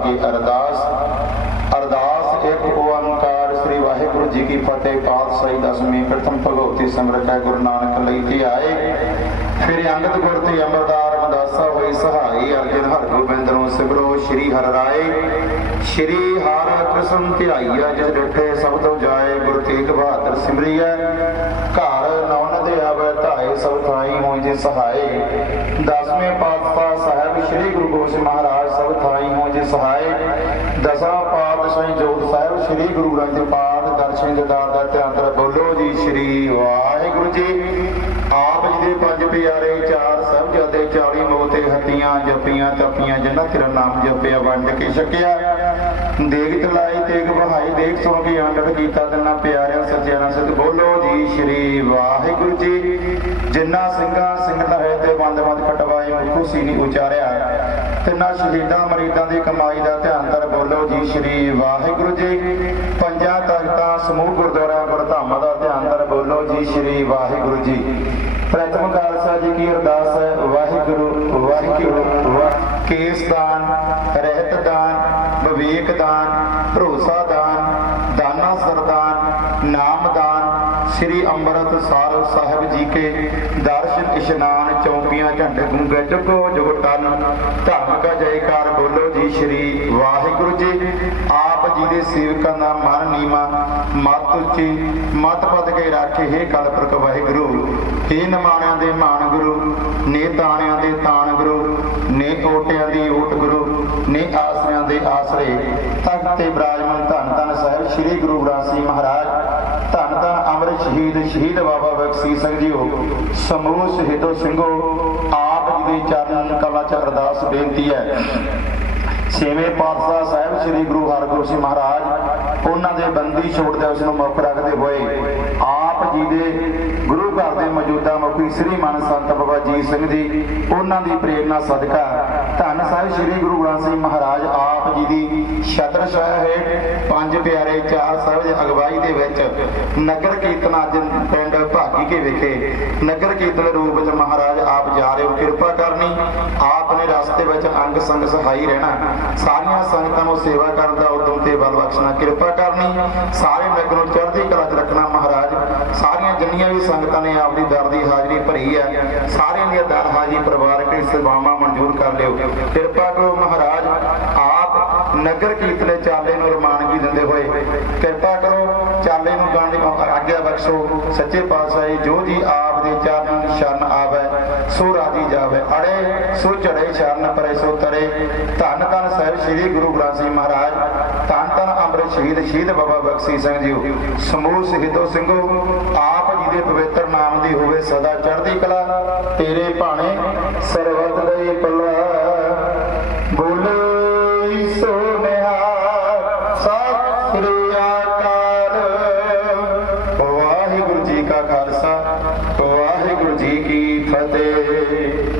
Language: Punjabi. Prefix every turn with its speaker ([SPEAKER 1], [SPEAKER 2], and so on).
[SPEAKER 1] ਅੱਗੇ ਅਰਦਾਸ। ਅਰਦਾਸ ਇੱਕ ਓੰਕਾਰ ਸ੍ਰੀ ਵਾਹਿਗੁਰੂ ਜੀ ਕੀ ਫਤਿਹ ਪਾਤਸ਼ਾਹੀ ਦਸਵੀਂ ਪ੍ਰਥਮ ਭਗਵਤੀ ਸਿਮਰਤ ਗੁਰੂ ਨਾਨਕ ਲਈ ਤੇ ਆਏ। ਫਿਰ ਅੰਗਦ ਗੁਰ ਤੇ ਅਮਰਦਾਰ ਮਦਾਸਾ ਹੋਈ, ਸਹਾਈ ਅਰਜਨ ਹਰ ਗੋਬਿੰਦ ਸਿਮਰੋ ਸ੍ਰੀ ਹਰਿ ਰਾਏ। ਸ੍ਰੀ ਹਰਿ ਕ੍ਰਿਸ਼ਨ ਧਿਆਈਆ ਜਿਸ ਡਿਠੇ ਸਭ ਤੋਂ ਜਾਏ, ਗੁਰੂ ਤੇਗ ਬਹਾਦਰ ਸਿਮਰੀਐ। ਘਰ ਨੌਨ ਦੇ ਆਵੇ, ਧਾਏ ਸਭ ਥਾਈ ਹੋਈ ਜੇ ਸਹਾਏ। ਦਸਵੇਂ ਪਾਤਸ਼ਾਹ ਸਾਹਿਬ ਸ੍ਰੀ ਗੁਰੂ ਗੋਬਿੰਦ ਮਹਾਰਾਜ ਸਭ ਥਾਈ ਹੋਈ ਜੇ ਸਹਾਏ ਦਸਾਂ ਪਾਤਸ਼ਾਹੀ ਜੋਤ ਸਾਹਿਬ, ਸ੍ਰੀ ਗੁਰੂ ਗ੍ਰੰਥ ਪਾਠ ਦਰਸ਼ਨ ਦਿਦਾਰ ਦਾ ਧਿਆਨ ਕਰ ਬੋਲੋ ਜੀ, ਸ੍ਰੀ ਵਾਹਿਗੁਰੂ ਜੀ। ਆਪ ਜੀ ਦੇ ਪੰਜ ਪਿਆਰੇ, ਚਾਰ ਸਾਹਿਬਜ਼ਾਦੇ 40 ਮੋਤੇ, ਹੱਤੀਆਂ ਜਪੀਆਂ ਤਪੀਆਂ, ਜਿਨ੍ਹਾਂ ਤੇਰਾ ਨਾਮ ਜਪਿਆ, ਵੰਡ ਕੇ ਛਕਿਆ। ਦੇਗ ਤਲਾਈ ਤੇਗ ਬਹਾਈ ਦੇਖ ਸੁਣ ਕੇ ਆਨੰਦ ਕੀਤਾ, ਤਿੰਨਾਂ ਪਿਆਰਿਆਂ ਸੱਜਿਆਂ ਸਤ ਬੋਲੋ ਜੀ, ਸ੍ਰੀ ਵਾਹਿਗੁਰੂ ਜੀ। ਜਿਨ੍ਹਾਂ ਸਿੰਘਾਂ, ਸਿੰਘ ਲਹੇ ਤੇ ਬੰਦ ਬੰਦ ਕਟਵਾਏ ਮੁਖੂ ਸੀਨੀ ਉਚਾਰਿਆ। ਤਿੰਨਾਂ ਸ਼ਹੀਦਾਂ ਮਰੀਦਾਂ ਦੀ ਕਮਾਈ ਦਾ ਧਿਆਨ ਧਰ ਬੋਲੋ ਜੀ ਸ੍ਰੀ ਵਾਹਿਗੁਰੂ ਜੀ। ਪੰਜਾਂ ਤਖਤਾਂ ਸਮੂਹ ਗੁਰਦੁਆਰਾ ਗੁਰਧਾਮਾਂ ਦਾ ਧਿਆਨ ਧਰ ਬੋਲੋ ਜੀ ਸ੍ਰੀ ਵਾਹਿਗੁਰੂ ਜੀ। ਪ੍ਰਥਮ ਖਾਲਸਾ ਜੀ ਕੀ ਅਰਦਾਸ ਹੈ, ਵਾਹਿਗੁਰੂ ਵਾਹਿਗੁਰੂ ਕੇਸ ਦਾਨ, ਰਹਿਤ ਦਾਨ, ਵਿਵੇਕ ਦਾਨ, ਭਰੋਸਾ ਦਾਨ, ਦਾਨਾ ਸਰਦਾਨ, ਨਾਮ ਦਾਨ, ਸ੍ਰੀ ਅੰਮ੍ਰਿਤਸਰ ਸਾਹਿਬ ਜੀ ਕੇ ਦਰਸ਼ਨ ਇਸ਼ਨਾਨ ਚੌਂਕੀਆਂ ਝੰਡੇ ਗੁੰਗੇ ਜੁਗੋ ਜੁਗ ਟਨ ਧਰਮ ਕਾ ਜੈਕਾਰ ਬੋਲੋ ਜੀ ਸ੍ਰੀ ਵਾਹਿਗੁਰੂ ਜੀ। ਆਪ ਜੀ ਦੇ ਸੇਵਕਾਂ ਦਾ ਮਨ ਨੀਵਾ, ਮਤ ਉੱਚੀ, ਮਤ ਪਦ ਕੇ ਰਾਖੇ ਹੈ ਕਲਪੁਰਖ ਵਾਹਿਗੁਰੂ। हे ਨਿਮਾਣਿਆਂ ਦੇ ਮਾਨ ਗੁਰੂ, ਨੇ ਤਾਣਿਆਂ ਦੇ ਤਾਣ ਗੁਰੂ, ਨੇ ਓਟਿਆਂ ਦੀ ਓਟ ਗੁਰੂ, ਨੇ ਆਸਰਿਆਂ ਦੇ ਆਸਰੇ। ਤਖਤ ਤੇ ਬਿਰਾਜਮਾਨ ਧੰਨ ਧੰਨ ਸਾਹਿਬ ਸ੍ਰੀ ਗੁਰੂ ਗ੍ਰੰਥ ਸਾਹਿਬ ਮਹਾਰਾਜ। ਧੰਨ ਧੰਨ ਅਮਰ ਸ਼ਹੀਦ ਸ਼ਹੀਦ ਬਾਬਾ ਬਖਸ਼ੀ ਸਿੰਘ ਜੀਓ। ਸਮੂਹ ਸ਼ਹੀਦੋ ਸਿੰਘੋ ਦੇ ਚਰਨ ਕਲਾ ਚ ਅਰਦਾਸ ਬੇਨਤੀ ਹੈ। ਛੇਵੇਂ ਪਾਤਸ਼ਾਹ ਸਾਹਿਬ ਸ੍ਰੀ ਗੁਰੂ ਹਰਗੋਬਿੰਦ ਸਿੰਘ ਮਹਾਰਾਜ, ਉਹਨਾਂ ਦੇ ਬੰਦੀ ਛੋੜ ਦਿਵਸ ਨੂੰ ਮੁੱਖ ਰੱਖਦੇ ਹੋਏ, ਆਪ ਜੀ ਦੇ ਗੁਰੂ ਘਰ ਦੇ ਮੌਜੂਦਾ ਮੁਖੀ ਸ੍ਰੀ ਮਨ ਸੰਤ ਬਾਬਾ ਜੀ ਸਿੰਘ ਜੀ, ਉਹਨਾਂ ਦੀ ਪ੍ਰੇਰਣਾ ਸਦਕਾ ਧੰਨ ਸਾਹਿਬ ਸ੍ਰੀ ਗੁਰੂ ਗ੍ਰੰਥ ਸਾਹਿਬ ਮਹਾਰਾਜ ਆਪ ਜੀ ਦੀ ਛਤਰ ਛਾਇਆ ਹੈ ਪੰਜ ਪਿਆਰੇ ਚਾਰ ਸਾਹਿਬ ਦੀ ਅਗਵਾਈ ਦੇ ਵਿੱਚ ਨਗਰ ਕੀਰਤਨ ਅੱਜ ਪਿੰਡ ਭਾਗੀ ਕੇ ਵਿਖੇ ਨਗਰ ਕੀਰਤਨ ਰੂਪ ਵਿੱਚ ਮਹਾਰਾਜ ਆਪ ਜਾ ਰਹੇ ਹੋ। ਕਿਰਪਾ ਕਰਨੀ, ਆਪ ਨੇ ਰਸਤੇ ਵਿੱਚ ਅੰਗ ਸੰਗ ਸਹਾਈ ਰਹਿਣਾ। ਸਾਰੀਆਂ ਸੰਗਤਾਂ ਨੂੰ ਸੇਵਾ ਕਰਨ ਦਾ ਉਦਮ ਤੇ ਬਲ ਬਖਸ਼ਣਾ। ਕਿਰਪਾ ਕਰਨੀ, ਸਾਰੇ ਨਗਰ ਨੂੰ ਚੜ੍ਹਦੀ ਕਲਾ 'ਚ ਰੱਖਣਾ। ਵੀ ਸੰਗਤਾਂ ਨੇ ਆਪਦੀ ਦਰ ਦੀ ਹਾਜ਼ਰੀ ਭਰੀ ਹੈ। ਸਾਰਿਆਂ ਦੀਆਂ ਦਰ ਹਾਜ਼ਰੀ ਪਰਿਵਾਰਕ ਸੇਵਾਵਾਂ ਮਨਜ਼ੂਰ ਕਰ ਲਿਓ। ਕਿਰਪਾ ਕਰੋ ਮਹਾਰਾਜ, ਆਪ ਨਗਰ ਕੀਰਤਨੇ ਚਾਲੇ ਨੂੰ ਰਮਾਨਗੀ ਦਿੰਦੇ ਹੋਏ। ਕਿਰਪਾ ਕਰੋ ਚਾਲੇ ਨੂੰ ਗਾਣ ਦੀ ਆਗਿਆ ਬਖਸ਼ੋ। ਸੱਚੇ ਪਾਤਸ਼ਾਹ, ਜੋ ਜੀ ਆਪ ਦੇ ਚਰਨ ਸ਼ਰਨ ਆਵੇ, ਸੋ ਰਾਜੀ ਜਾਵੇ। ਅੜੇ, ਸੋ ਚੜੇ, ਸ਼ਰਨ ਪਰੇ, ਸੋ ਤਰੇ। ਧੰਨ ਧੰਨ ਸਾਹਿਬ ਸ੍ਰੀ ਗੁਰੂ ਗ੍ਰੰਥ ਸਾਹਿਬ ਮਹਾਰਾਜ। ਧੰਨ ਧੰਨ ਅੰਮ੍ਰਿਤ ਸ਼ਹੀਦ ਸ਼ਹੀਦ ਬਾਬਾ ਬਖਸ਼ੀ ਸਿੰਘ ਜੀ ਸਮੂਹ ਸ਼ਹੀਦੋ ਸਿੰਘੋ, ਆਪ ਜੀ ਦੇ ਪਵਿੱਤਰ ਨਾਮ ਦੀ ਹੋਵੇ ਸਦਾ ਚੜ੍ਹਦੀ ਕਲਾ। ਤੇਰੇ ਭਾਣੇ ਸਰਬਤ ਦੇ ਪੱਲਾ ਬੋਲੇ ਸੋ ਸਤਿ ਸ੍ਰੀ ਅਕਾਲ ਵਾਹਿਗੁਰੂ ਜੀ ਕਾ ਖਾਲਸਾ, ਵਾਹਿਗੁਰੂ ਜੀ ਕੀ ਫਤਿਹ।